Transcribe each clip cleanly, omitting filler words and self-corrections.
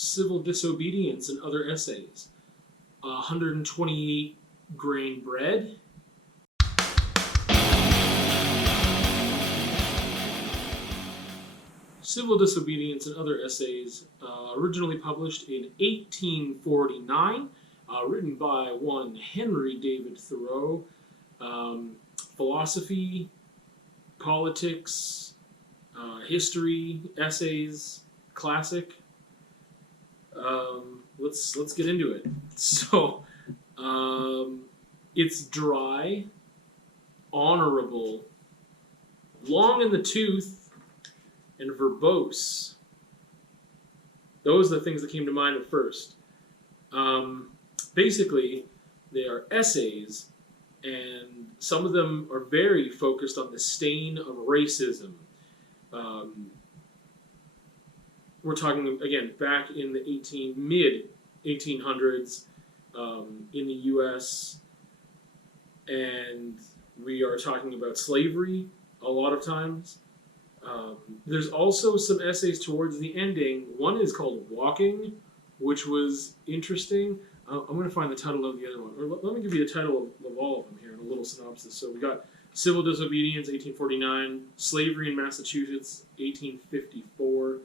Civil Disobedience and Other Essays, 128 Grain Bread, Civil Disobedience and Other Essays, originally published in 1849, written by one Henry David Thoreau. Philosophy, politics, history, essays, classic. Let's get into it. So, it's dry, honorable, long in the tooth, and verbose. Those are the things that came to mind at first. Basically, they are essays, and some of them are very focused on the stain of racism. We're talking, again, back in the mid-1800s in the U.S., and we are talking about slavery a lot of times. There's also some essays towards the ending. One is called Walking, which was interesting. I'm going to find the title of the other one. Or let me give you the title of all of them here in a little synopsis. So we got Civil Disobedience, 1849, Slavery in Massachusetts, 1854,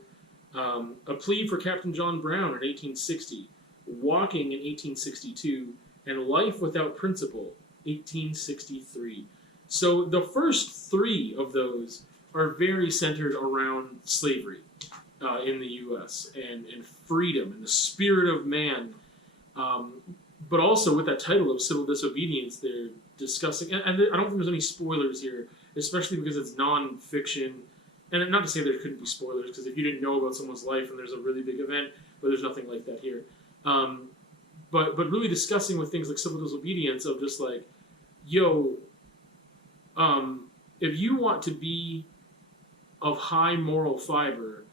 A Plea for Captain John Brown in 1860, Walking in 1862, and Life Without Principle, 1863. So the first three of those are very centered around slavery in the U.S. and freedom and the spirit of man. But also with that title of Civil Disobedience, they're discussing, and I don't think there's any spoilers here, especially because it's non-fiction. And not to say there couldn't be spoilers, because if you didn't know about someone's life and there's a really big event, but there's nothing like that here. But really discussing with things like civil disobedience of just like, yo, if you want to be of high moral fiber,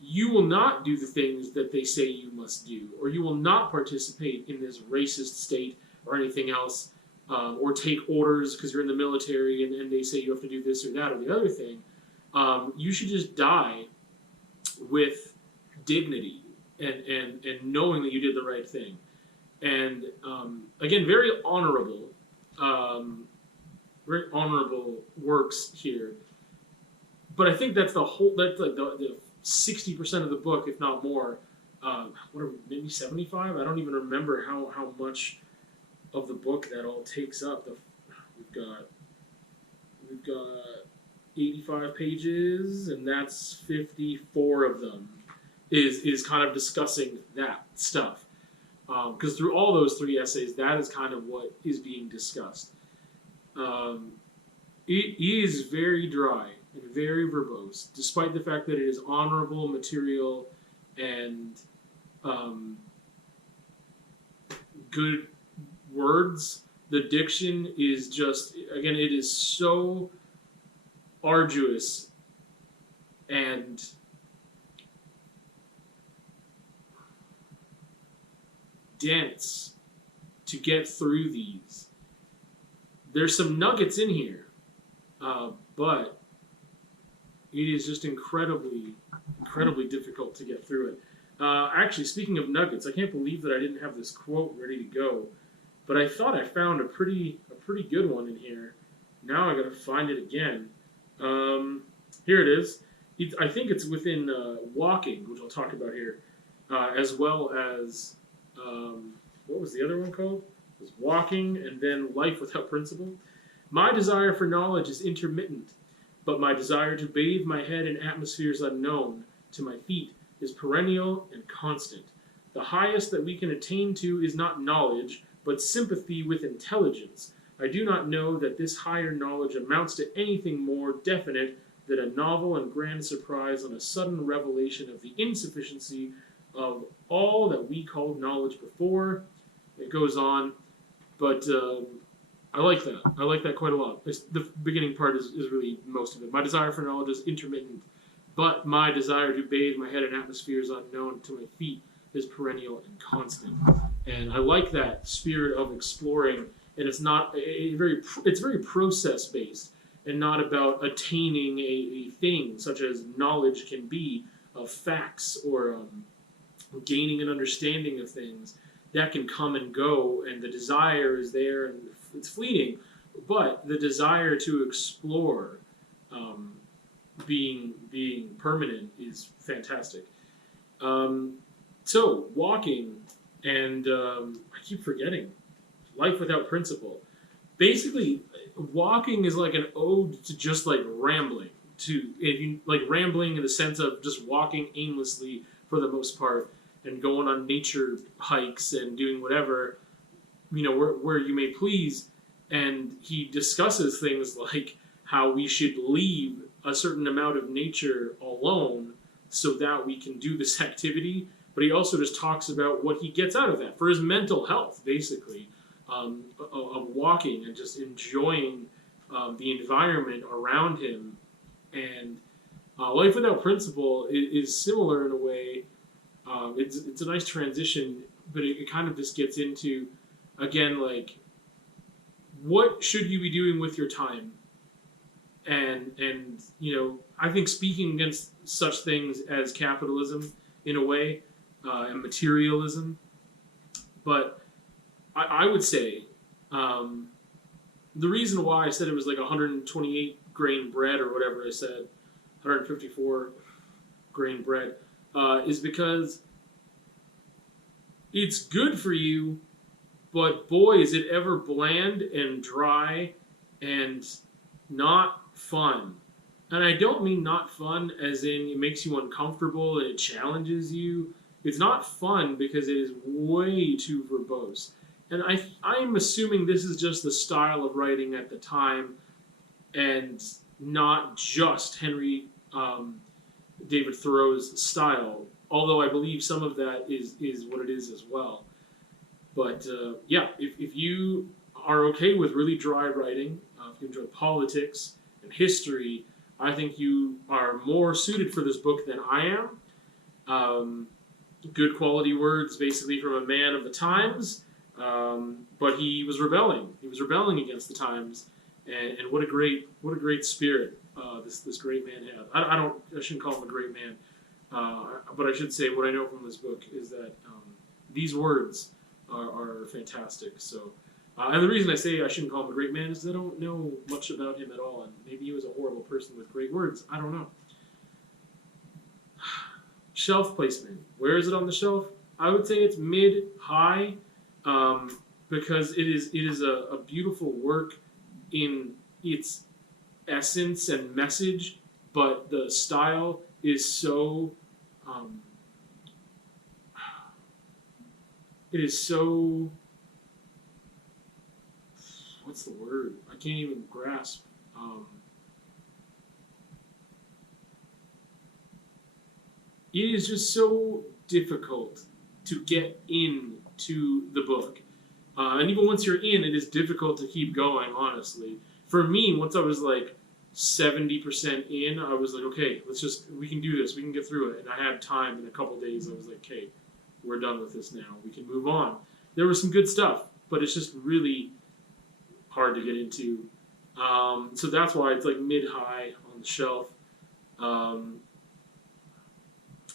you will not do the things that they say you must do, or you will not participate in this racist state or anything else, or take orders because you're in the military and they say you have to do this or that or the other thing. You should just die with dignity and knowing that you did the right thing. And again, very honorable works here. But I think that's the whole. That's like the 60% of the book, if not more. Maybe 75? I don't even remember how much of the book that all takes up. We've got 85 pages, and that's 54 of them is kind of discussing that stuff. Because through all those three essays, that is kind of what is being discussed. It is very dry and very verbose, despite the fact that it is honorable material and good words. The diction is just, again, it is so arduous and dense to get through these. There's some nuggets in here, but it is just incredibly difficult to get through it. Actually, speaking of nuggets, I can't believe that I didn't have this quote ready to go, but I thought I found a pretty good one in here. Now I gotta find it again. Here it is. I think it's within Walking, which I'll talk about here, as well as what was the other one called? It was Walking, and then Life Without Principle. My desire for knowledge is intermittent, but my desire to bathe my head in atmospheres unknown to my feet is perennial and constant. The highest that we can attain to is not knowledge, but sympathy with intelligence. I do not know that this higher knowledge amounts to anything more definite than a novel and grand surprise on a sudden revelation of the insufficiency of all that we called knowledge before. It goes on, but I like that. I like that quite a lot. The beginning part is really most of it. My desire for knowledge is intermittent, but my desire to bathe my head in atmospheres unknown to my feet is perennial and constant. And I like that spirit of exploring. And it's not it's very process based and not about attaining a thing such as knowledge can be of facts or gaining an understanding of things, that can come and go, and the desire is there, and it's fleeting, but the desire to explore, um, being permanent, is fantastic. So walking, and I keep forgetting, life without principle. Basically, walking is like an ode to just like rambling. To if you like rambling in the sense of just walking aimlessly for the most part, and going on nature hikes and doing whatever, where you may please. And he discusses things like how we should leave a certain amount of nature alone so that we can do this activity. But he also just talks about what he gets out of that for his mental health, basically, of walking and just enjoying the environment around him. And life without principle is similar in a way. It's a nice transition, but it kind of just gets into, again, like, what should you be doing with your time? And I think speaking against such things as capitalism, in a way, and materialism. But I would say the reason why I said it was like 128 grain bread, or whatever I said, 154 grain bread, is because it's good for you, but boy, is it ever bland and dry and not fun. And I don't mean not fun as in it makes you uncomfortable and it challenges you. It's not fun because it is way too verbose. And I'm assuming this is just the style of writing at the time, and not just David Thoreau's style. Although I believe some of that is what it is as well. But yeah, if you are okay with really dry writing, if you enjoy politics and history, I think you are more suited for this book than I am. Good quality words, basically from a man of the times, but he was rebelling. He was rebelling against the times, and what a great spirit this great man had. I shouldn't call him a great man, but I should say what I know from this book is that these words are fantastic. So, and the reason I say I shouldn't call him a great man is I don't know much about him at all, and maybe he was a horrible person with great words. I don't know. Shelf placement. Where is it on the shelf? I would say it's mid-high, because it is a beautiful work in its essence and message, but the style is so it is so, what's the word? I can't even grasp. It is just so difficult to get into the book. And even once you're in, it is difficult to keep going, honestly. For me, once I was like 70% in, I was like, okay, we can do this, we can get through it. And I had time in a couple days, I was like, okay, we're done with this now, we can move on. There was some good stuff, but it's just really hard to get into. So that's why it's like mid-high on the shelf.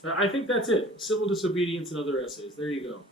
I think that's it. Civil Disobedience and Other Essays. There you go.